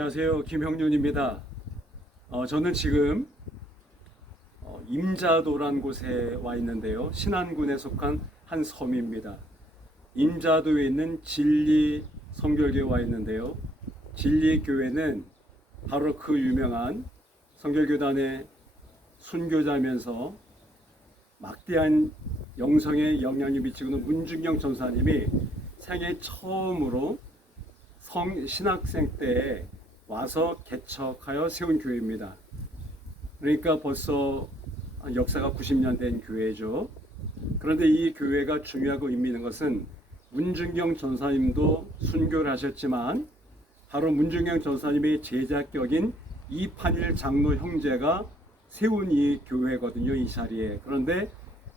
안녕하세요. 김형륜입니다. 저는 지금 임자도란 곳에 와 있는데요. 신안군에 속한 한 섬입니다. 임자도에 있는 진리 성결교회에 와 있는데요. 진리 교회는 바로 그 유명한 성결교단의 순교자면서 막대한 영성에 영향을 미치고 있는 문중경 전사님이 생애 처음으로 신학생 때에 와서 개척하여 세운 교회입니다. 그러니까 벌써 역사가 90년 된 교회죠. 그런데 이 교회가 중요하고 의미 있는 것은 문중경 전사님도 순교를 하셨지만 바로 문중경 전사님의 제자격인 이판일 장로 형제가 세운 이 교회거든요. 이 자리에. 그런데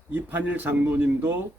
이판일 장로님도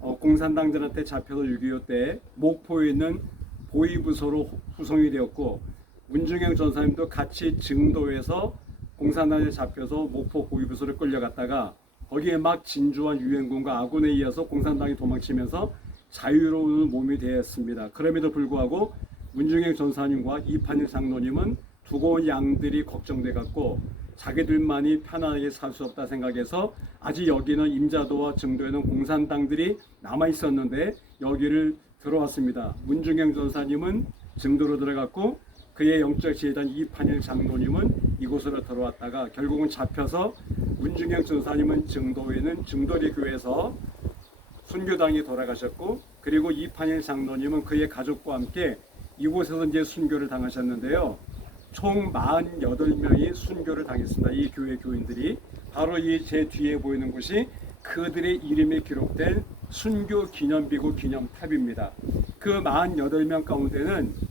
공산당들한테 잡혀서 6.25 때 목포에 있는 보위부소로 후송이 되었고, 문중경 전사님도 같이 증도에서 공산당에 잡혀서 목포 보위부소를 끌려갔다가 거기에 막 진주한 유엔군과 아군에 의해서 공산당이 도망치면서 자유로운 몸이 되었습니다. 그럼에도 불구하고 문중경 전사님과 이판일 장로님은 두고 양들이 걱정돼 갖고 자기들만이 편안하게 살 수 없다 생각해서 아직 여기는 임자도와 증도에는 공산당들이 남아 있었는데 여기를 들어왔습니다. 문중경 전사님은 증도로 들어갔고 그의 영적 지휘단 이판일 장로님은 이곳으로 들어왔다가 결국은 잡혀서 문중경 전사님은 증도에는 증도리 교회에서 순교당에 돌아가셨고, 그리고 이판일 장로님은 그의 가족과 함께 이곳에서 이제 순교를 당하셨는데요. 총 48명이 순교를 당했습니다. 이 교회 교인들이. 바로 이 제 뒤에 보이는 곳이 그들의 이름이 기록된 순교 기념비고 기념탑입니다. 그 48명 가운데는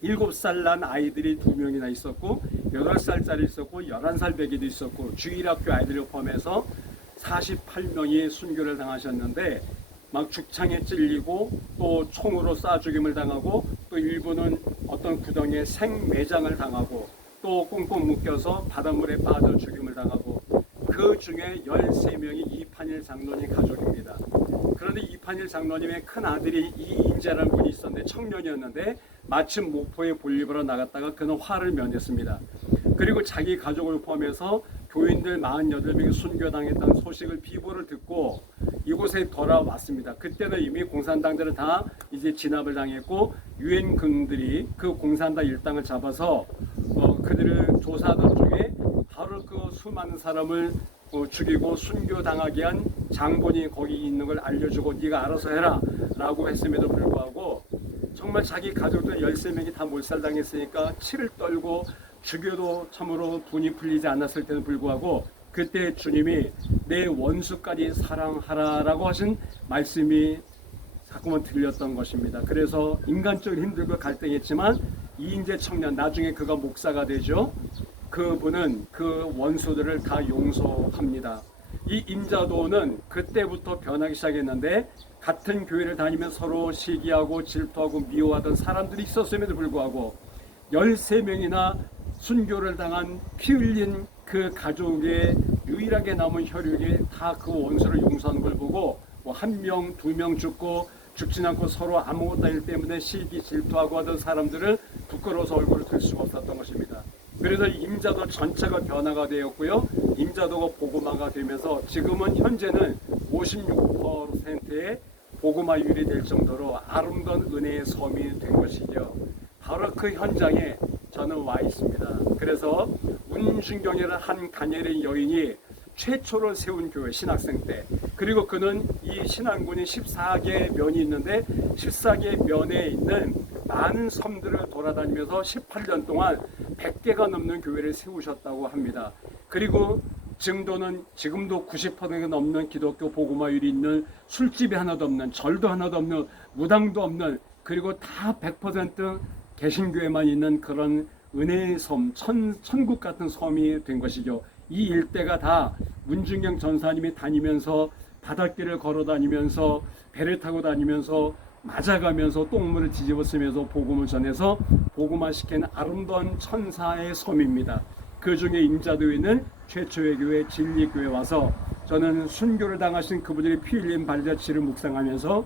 7살 난 아이들이 2명이나 있었고 8살짜리 있었고 11살 배기도 있었고 주일학교 아이들을 포함해서 48명이 순교를 당하셨는데 막 죽창에 찔리고 또 총으로 쏴 죽임을 당하고 또 일부는 어떤 구덩이에 생매장을 당하고 또 꽁꽁 묶여서 바닷물에 빠져 죽임을 당하고, 그 중에 13명이 이판일 장로님 가족입니다. 그런데 이판일 장로님의 큰 아들이 이인재라는 분이 있었는데 청년이었는데 마침 목포에 볼일보러 나갔다가 그는 화를 면했습니다. 그리고 자기 가족을 포함해서 교인들 48명이 순교당했다는 소식을 비보를 듣고 이곳에 돌아왔습니다. 그때는 이미 공산당들은 다 이제 진압을 당했고 유엔군들이 그 공산당 일당을 잡아서 그들을 조사하던 중에 바로 그 수많은 사람을 죽이고 순교당하게 한 장본이 거기 있는 걸 알려주고 네가 알아서 해라 라고 했음에도 불구하고 정말 자기 가족들 13명이 다 몰살당했으니까 치를 떨고 죽여도 참으로 분이 풀리지 않았을 때는 불구하고 그때 주님이 내 원수까지 사랑하라 라고 하신 말씀이 자꾸만 들렸던 것입니다. 그래서 인간적으로 힘들고 갈등했지만 이인재 청년, 나중에 그가 목사가 되죠. 그분은 그 원수들을 다 용서합니다. 이 임자도는 그때부터 변하기 시작했는데 같은 교회를 다니면 서로 시기하고 질투하고 미워하던 사람들이 있었음에도 불구하고 13명이나 순교를 당한 피 흘린 그 가족의 유일하게 남은 혈육이 다 그 원수를 용서하는 걸 보고 뭐 1명, 2명 죽고 죽진 않고 서로 아무것도 아닐 때문에 시기 질투하고 하던 사람들을 부끄러워서 얼굴을 들 수가 없었던 것입니다. 그래서 임자도 전체가 변화가 되었고요. 임자도가 복음화가 되면서 지금은 현재는 56%의 복음화율이 될 정도로 아름다운 은혜의 섬이 된 것이죠. 바로 그 현장에 저는 와 있습니다. 그래서 문중경이라는 한 가녀린 여인이 최초로 세운 교회 신학생 때, 그리고 그는 이 신안군이 14개 면이 있는데 14개 면에 있는 많은 섬들을 돌아다니면서 18년 동안 100개가 넘는 교회를 세우셨다고 합니다. 그리고 증도는 지금도 90%가 넘는 기독교 복음화율이 있는, 술집이 하나도 없는, 절도 하나도 없는, 무당도 없는, 그리고 다 100% 개신교회만 있는 그런 은혜의 섬, 천국 같은 섬이 된 것이죠. 이 일대가 다 문중경 전사님이 다니면서 바닷길을 걸어 다니면서 배를 타고 다니면서 맞아가면서 똥물을 뒤집어 쓰면서 복음을 전해서 복음화시키는 아름다운 천사의 섬입니다. 그 중에 임자도에 있는 최초의 교회 진리교회 와서 저는 순교를 당하신 그분들의 피 흘린 발자취를 묵상하면서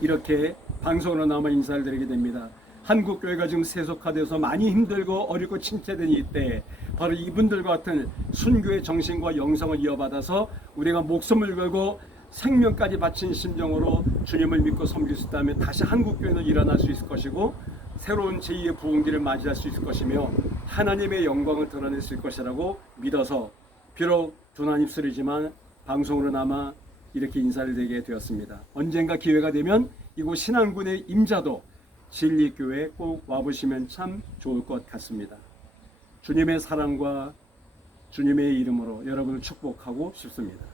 이렇게 방송으로 남아 인사를 드리게 됩니다. 한국 교회가 지금 세속화돼서 많이 힘들고 어렵고 침체된 이때 바로 이분들과 같은 순교의 정신과 영성을 이어받아서 우리가 목숨을 걸고 생명까지 바친 심정으로 주님을 믿고 섬길 수 있다면 다시 한국 교회는 일어날 수 있을 것이고 새로운 제2의 부흥기를 맞이할 수 있을 것이며 하나님의 영광을 드러낼 수 있을 것이라고 믿어서 비록 둔한 입술이지만 방송으로나마 이렇게 인사를 드리게 되었습니다. 언젠가 기회가 되면 이곳 신안군의 임자도 진리교회에 꼭 와보시면 참 좋을 것 같습니다. 주님의 사랑과 주님의 이름으로 여러분을 축복하고 싶습니다.